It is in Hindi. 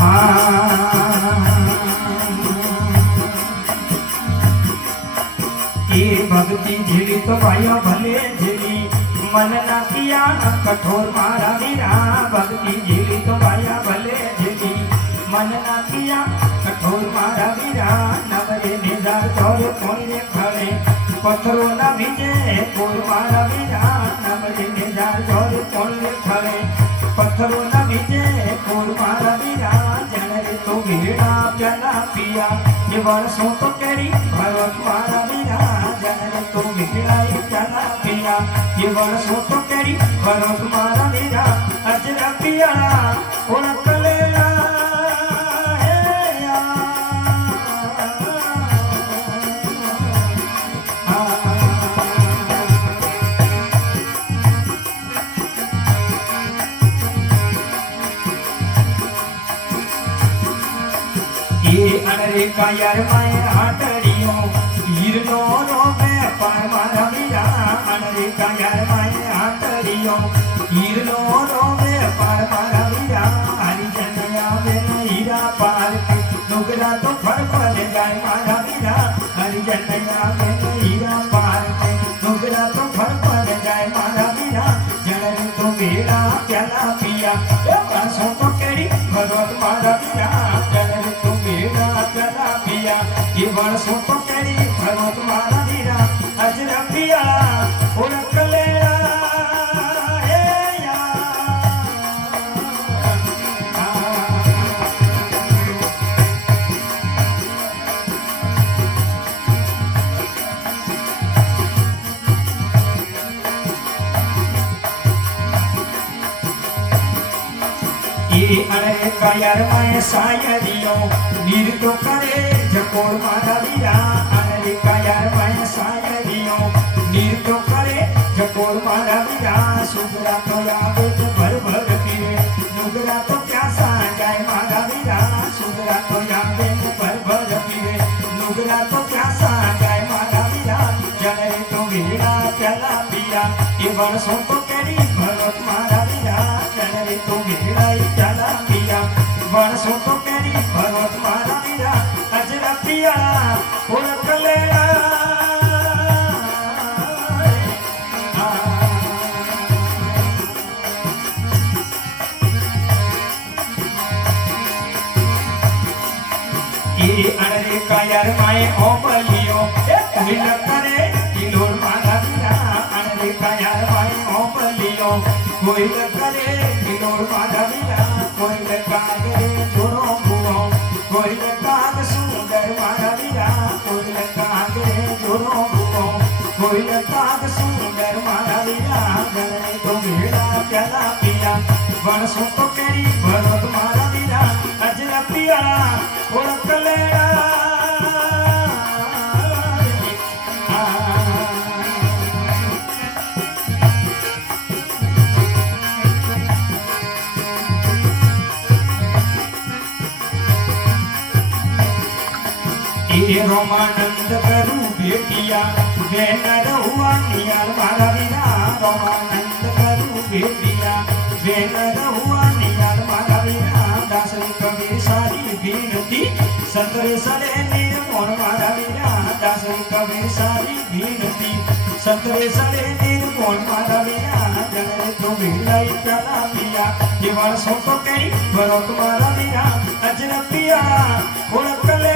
ये भक्ति झेली तो भाइयों भले झेली मन ना किया कठोर मारा वीरा भक्ति झेली तो भाइया भले झेली मन ना किया कठोर मारा वीरा नवरे निजार चौर कोई खड़े पत्थरों न भीजे कोर मारा वीरा नवरे निजार चौर कोई खड़े पत्थरों न भीजे कोर मारा वीरा जनरे तो भीड़ा प्याला पिया ये वर्षों तो केरी भगवत मारा वीरा जनरे तो भीड़ा प्याला पिया ये वर्षों तो केरी भगवत मारा वीरा अजरा पिया उड़क लेला अरे का यार माए हाटड़ियों हीर नो नो में पार मारा वीरा अरे का यार माए हाटड़ियों हीर नो नो में पार मारा वीरा हरी जनया में हीरा पार नुगरा तो फर पर जाए मारा वीरा हरी जनया में हीरा पार नुगरा तो फर पर जाए मारा वीरा जनर तो बेड़ा प्याला पिया पासों तो केड़ी भगवत मारा वीरा जनर तो बेड़ा प्याला पिया ये वर्षों तो केड़ी भगवत मारा वीरा अजरा पिया उड़क लेला अरे का यार माए सायरियों नीर तो करे जकोर मारा वीरा अरे का यार माए सायरियों नीर तो करे जकोर मारा वीरा सुगरा तो यावे भर भर पीवे नुगरा तो प्यासा जाए मारा वीरा सुगरा तो यावे भर भर पीवे नुगरा तो प्यासा जाए मारा वीरा जने तो वीरा प्याला पिया ये वर्षों तो केड़ी भगवत मारा वीरा जने तो वीरा प्याला पिया वर्षों तो केड़ी भगवत मारा वीरा अजरा पिया उड़क लेला ये अरे का यार माए ओ बलियो हिल करे हिलोर मारा वीरा अरे का यार माए ओ बलियो कोई करे हिलोर मारा वीरा कोई कागे छोरो बुओ कोई काग सुंदर मारा वीरा कोई कागे छोरो बुओ कोई काग सुंदर मारा वीरा गले तो भीड़ा प्याला पिया वर्षों तो केड़ी भगवत मारा वीरा अजरा पिया उड़क लेला रोमानंद करू बेटिया बेन रहुआ नियाल मारा वीरा रोमानंद करू बेटिया बेन रहुआ नियाल मारा वीरा दासन कबीर सारी बीनती संतरे सले निर्मोह मारा वीरा दासन कबीर सारी बीनती संतरे सले निर्मोह मारा वीरा जनरे तो भिड़ाई प्याला पिया ये वर्षों तो कई भरोत मारा वीरा अजरा पिया उड़क ले